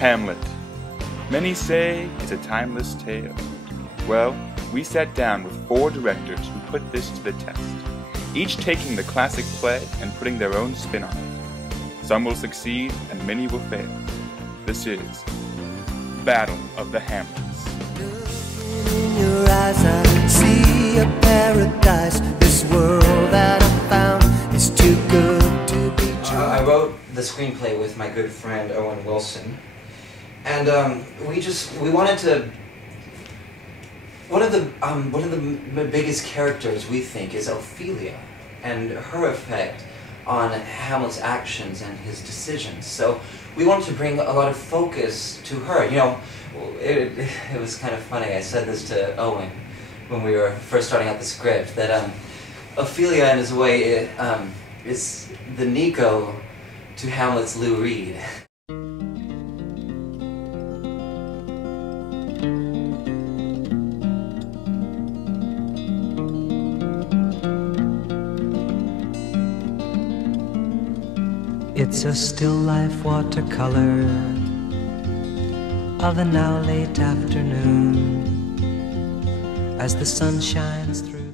Hamlet. Many say it's a timeless tale. Well, we sat down with 4 directors who put this to the test, each taking the classic play and putting their own spin on it. Some will succeed and many will fail. This is Battle of the Hamlets. Looking in your eyes, I see a paradise. This world that I found is too good to be true. I wrote the screenplay with my good friend Owen Wilson, and we wanted to. One of the biggest characters we think is Ophelia, and her effect on Hamlet's actions and his decisions. So we wanted to bring a lot of focus to her. You know, it was kind of funny. I said this to Owen when we were first starting out the script, that Ophelia, in his way, is the Nico to Hamlet's Lou Reed. It's a still life watercolor of the now late afternoon as the sun shines through.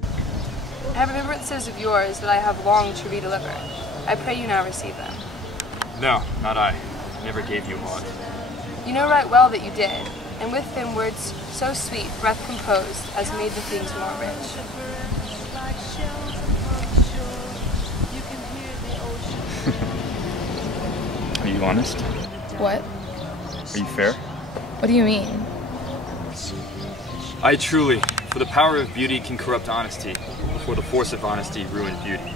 I have remembrances of yours that I have longed to redeliver. I pray you now receive them. No, not I. I never gave you aught. You know right well that you did, and with them words so sweet, breath composed, as made the things more rich. Are you honest? What? Are you fair? What do you mean? I truly, for the power of beauty can corrupt honesty, before the force of honesty ruin beauty.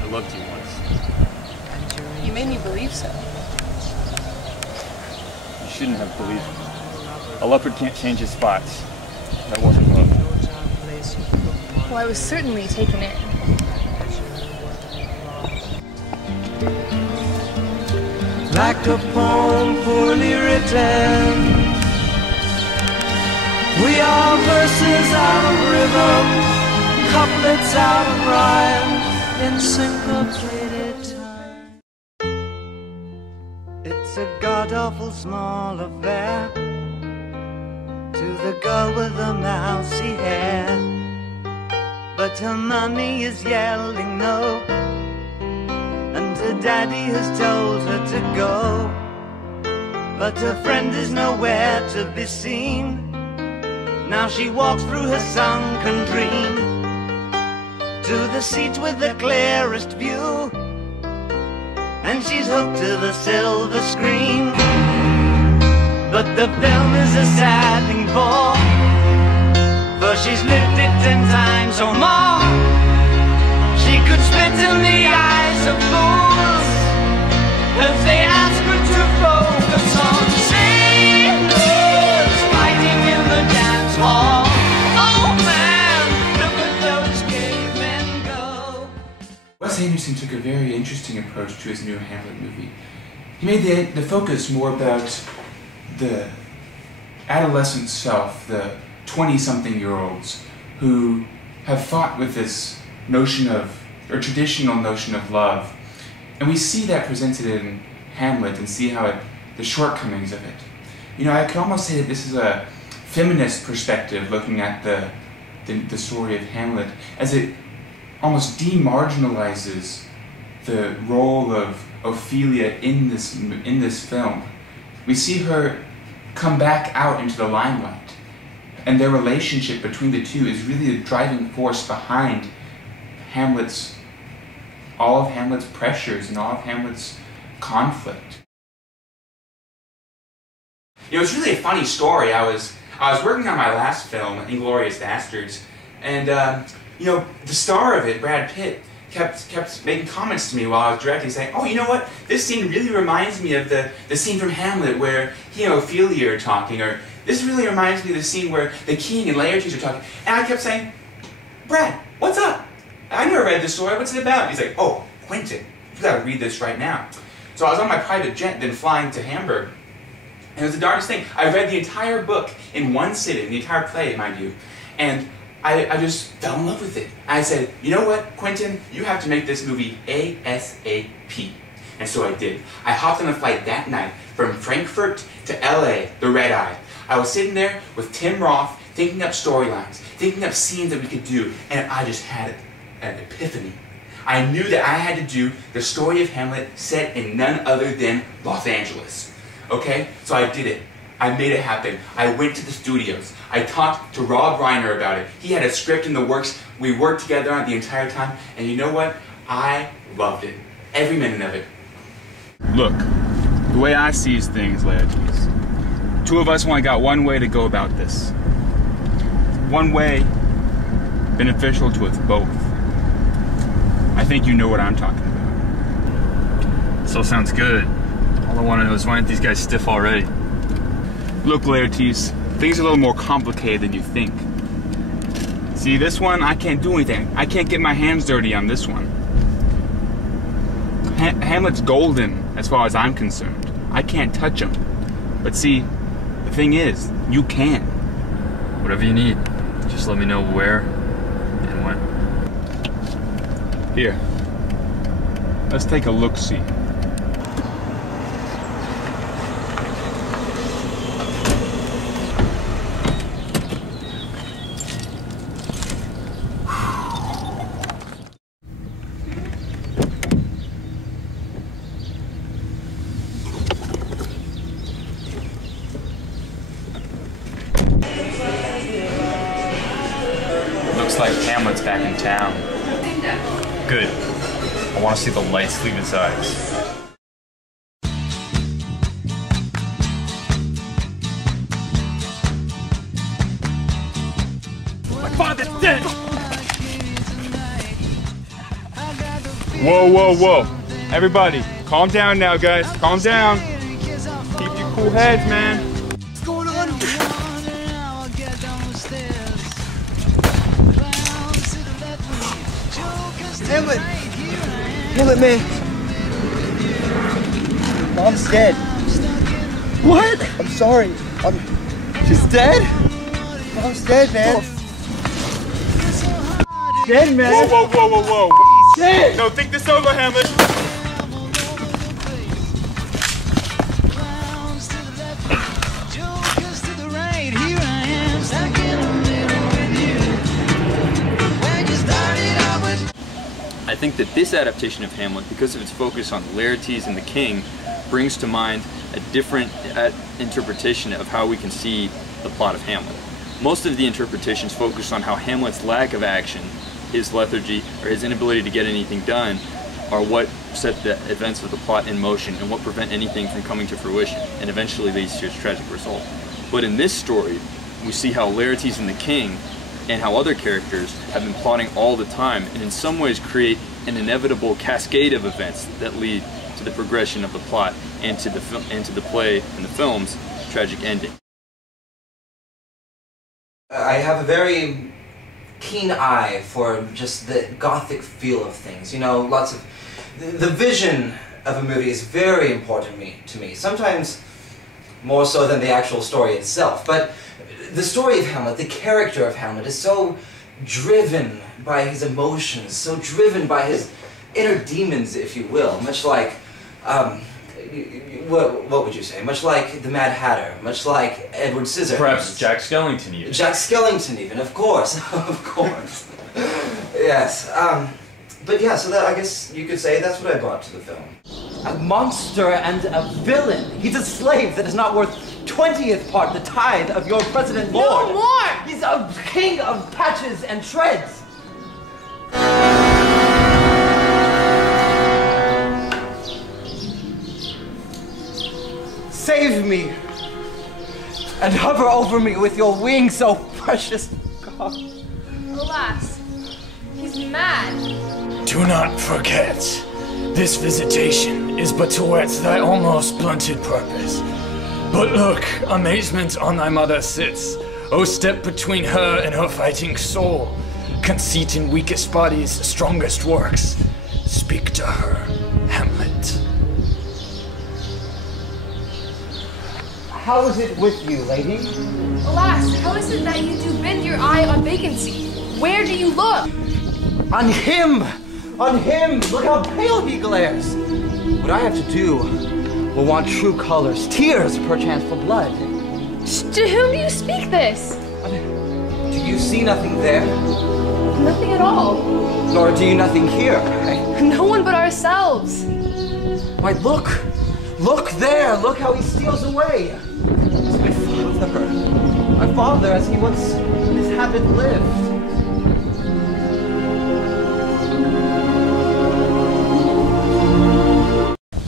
I loved you once. You made me believe so. You shouldn't have believed me. A leopard can't change his spots. That wasn't love. Well, I was certainly taken in. Like a poem poorly written, we are verses out of rhythm, couplets out of rhyme, in syncopated time. It's a god-awful small affair to the girl with the mousy hair, but her mummy is yelling no, and her daddy has told her to go, but her friend is nowhere to be seen. Now she walks through her sunken dream to the seat with the clearest view, and she's hooked to the silver screen. But the film is a sad thing for she's lived it 10 times or more. She could spit in the eyes of fools if they ask her to focus on sailors fighting in the dance hall. Oh man, look at those cavemen go. Wes Anderson took a very interesting approach to his new Hamlet movie. He made the focus more about the adolescent self, the 20-something-year-olds who have fought with this notion of, or traditional notion of love. And we see that presented in Hamlet and see how the shortcomings of it. You know, I could almost say that this is a feminist perspective looking at the story of Hamlet, as it almost demarginalizes the role of Ophelia in this film. We see her come back out into the limelight, and their relationship between the two is really the driving force behind all of Hamlet's pressures and all of Hamlet's conflict. You know, it's really a funny story. I was working on my last film, Inglourious Basterds, and you know, the star of it, Brad Pitt, kept making comments to me while I was directing, saying, "Oh, you know what? This scene really reminds me of the scene from Hamlet where he and Ophelia are talking," or "This really reminds me of the scene where the king and Laertes are talking." And I kept saying, "Brad, what's up? I never read this story. What's it about?" He's like, "Oh, Quentin, you gotta read this right now." So I was on my private jet, then flying to Hamburg, and it was the darndest thing. I read the entire book in one sitting, the entire play, mind you, and I just fell in love with it. I said, "You know what, Quentin? You have to make this movie ASAP. And so I did. I hopped on a flight that night from Frankfurt to LA, the red-eye. I was sitting there with Tim Roth, thinking up storylines, thinking up scenes that we could do, and I just had an epiphany. I knew that I had to do the story of Hamlet set in none other than Los Angeles. Okay? So I did it. I made it happen. I went to the studios. I talked to Rob Reiner about it. He had a script in the works. We worked together on it the entire time, and you know what? I loved it. Every minute of it. Look, the way I see things, Laertes, two of us only got one way to go about this. One way beneficial to us both. I think you know what I'm talking about. This all sounds good. All I want to know is why aren't these guys stiff already? Look, Laertes, things are a little more complicated than you think. See, this one, I can't do anything. I can't get my hands dirty on this one. Hamlet's golden, as far as I'm concerned. I can't touch him. But see, the thing is, you can. Whatever you need. Just let me know where and when. Here. Let's take a look-see. Looks like Hamlet's back in town. Good. I want to see the lights leave his eyes. My father's dead! Whoa, whoa, whoa. Everybody, calm down now, guys. Calm down. Keep your cool heads, man. What's going on? Hamlet! Hamlet, man! Mom's dead. What? I'm sorry. She's dead? Mom's dead, man. Dead, man. Whoa, whoa, whoa, whoa, whoa. Dead! No, think this over, Hamlet. I think that this adaptation of Hamlet, because of its focus on Laertes and the king, brings to mind a different interpretation of how we can see the plot of Hamlet. Most of the interpretations focus on how Hamlet's lack of action, his lethargy, or his inability to get anything done are what set the events of the plot in motion and what prevent anything from coming to fruition and eventually leads to its tragic result. But in this story, we see how Laertes and the king and how other characters have been plotting all the time and in some ways create an inevitable cascade of events that lead to the progression of the plot and to the play and the film's tragic ending. I have a very keen eye for just the gothic feel of things. You know, lots of... The vision of a movie is very important to me. Sometimes more so than the actual story itself. But the story of Hamlet, the character of Hamlet, is so driven by his emotions, so driven by his inner demons, if you will, much like, what would you say? Much like the Mad Hatter, much like Edward Scissorhands. Perhaps Jack Skellington even. Jack Skellington even, of course, of course. Yes, but yeah, so that, I guess you could say that's what I brought to the film. A monster and a villain. He's a slave that is not worth 20th part the tithe of your president lord. No more! He's a king of patches and shreds. Save me and hover over me with your wings, so precious God. Alas, he's mad. Do not forget, this visitation is but towards thy almost blunted purpose. But look, amazement on thy mother sits. O step between her and her fighting soul. Conceit in weakest bodies, strongest works. Speak to her, Hamlet. How is it with you, lady? Alas, how is it that you do bend your eye on vacancy? Where do you look? On him On him! Look how pale he glares! What I have to do will want true colors, tears perchance for blood. To whom do you speak this? Do you see nothing there? Nothing at all. Nor do you nothing here? No one but ourselves. Why, look! Look there! Look how he steals away! It's my father. My father as he once in his habit lived.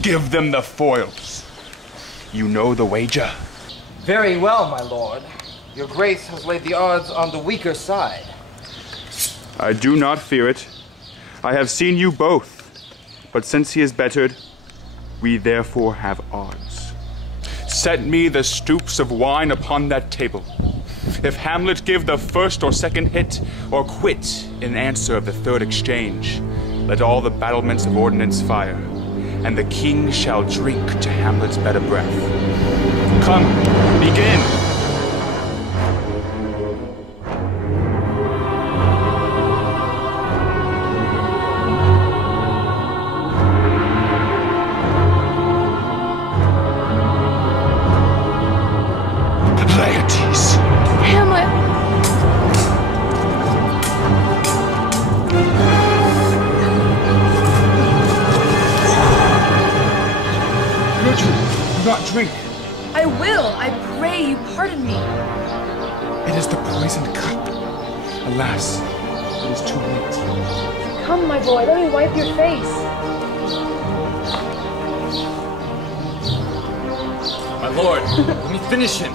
Give them the foils. You know the wager. Very well, my lord. Your grace has laid the odds on the weaker side. I do not fear it. I have seen you both. But since he is bettered, we therefore have odds. Set me the stoups of wine upon that table. If Hamlet give the first or second hit, or quit in answer of the third exchange, let all the battlements of ordnance fire, and the king shall drink to Hamlet's better breath. Come, begin! Laertes. Hamlet! Gertrude, do not drink. I will. I pray you pardon me. It is the poisoned cup. Alas, it is too late. Come, my boy, let me wipe your face. My lord, let me finish him.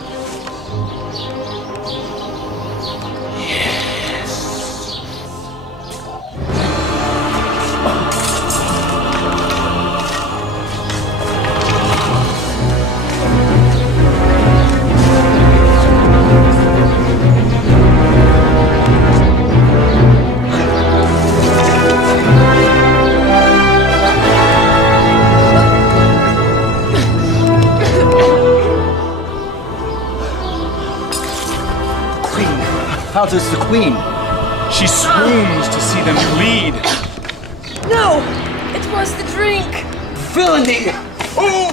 How does the queen? She swoons to see them bleed. No! It was the drink! Villainy! Oh!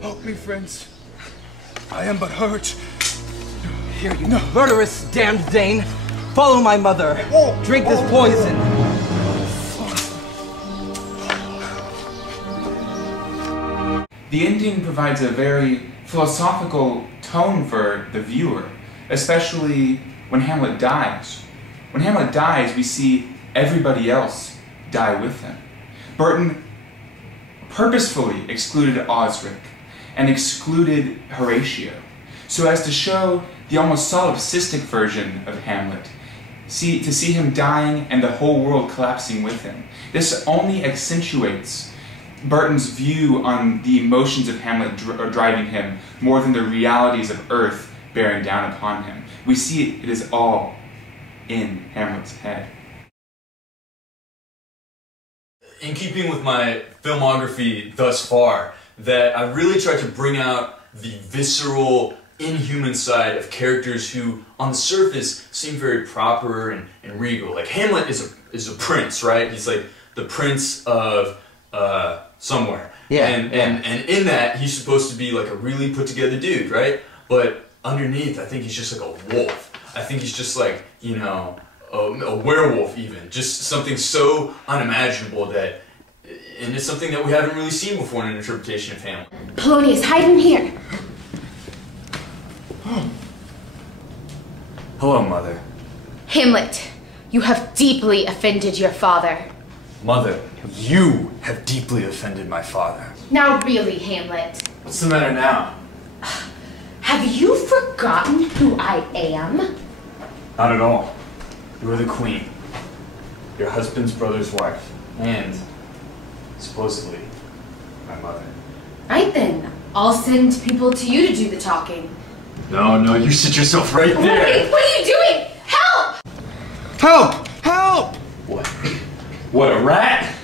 Help me, friends. I am but hurt. Here, you murderous, damned Dane! Follow my mother! Drink this poison! The ending provides a very philosophical tone for the viewer, especially when Hamlet dies. When Hamlet dies, we see everybody else die with him. Burton purposefully excluded Osric and excluded Horatio, so as to show the almost solipsistic version of Hamlet, to see him dying and the whole world collapsing with him. This only accentuates Burton's view on the emotions of Hamlet driving him more than the realities of earth bearing down upon him. We see it is all in Hamlet's head. In keeping with my filmography thus far, that I really tried to bring out the visceral, inhuman side of characters who, on the surface, seem very proper and regal. Like Hamlet is a prince, right? He's like the prince of somewhere. Yeah, and in that, he's supposed to be like a really put together dude, right? But underneath, I think he's just like a wolf. I think he's just like, you know, a werewolf even. Just something so unimaginable that, and it's something that we haven't really seen before in an interpretation of Hamlet. Polonius, hide in here. Hello, Mother. Hamlet, you have deeply offended your father. Mother, you have deeply offended my father. Now really, Hamlet. What's the matter now? Have you forgotten who I am? Not at all. You are the queen, your husband's brother's wife, and, supposedly, my mother. Right then, I'll send people to you to do the talking. No, you sit yourself right there. Wait, what are you doing? Help! Help! Help! What, a rat?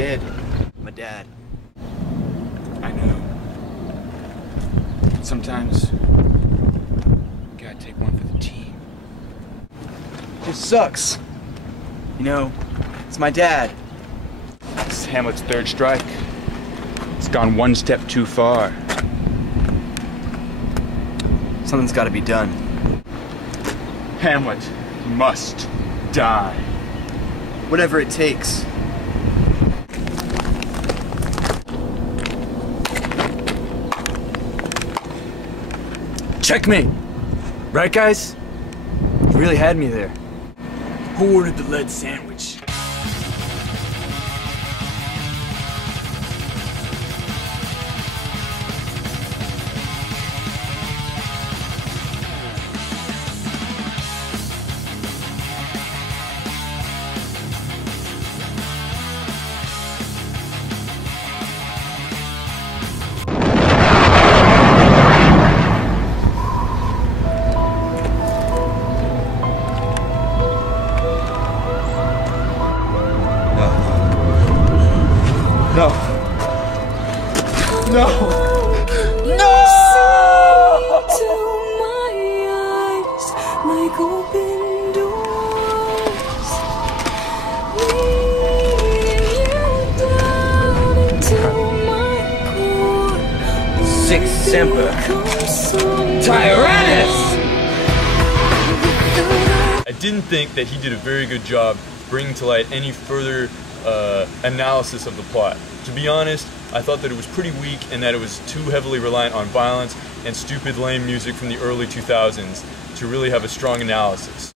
dead. My dad. I know. Sometimes, you gotta take one for the team. It sucks. You know, it's my dad. This is Hamlet's third strike. It's gone one step too far. Something's gotta be done. Hamlet must die. Whatever it takes. Checkmate! Right, guys? You really had me there. Who ordered the lead sandwich? No. No. No! To my eyes, like open doors, leading you down into my core. Six Semper. Tyrannus! I didn't think that he did a very good job bringing to light any further analysis of the plot. To be honest, I thought that it was pretty weak and that it was too heavily reliant on violence and stupid lame music from the early 2000s to really have a strong analysis.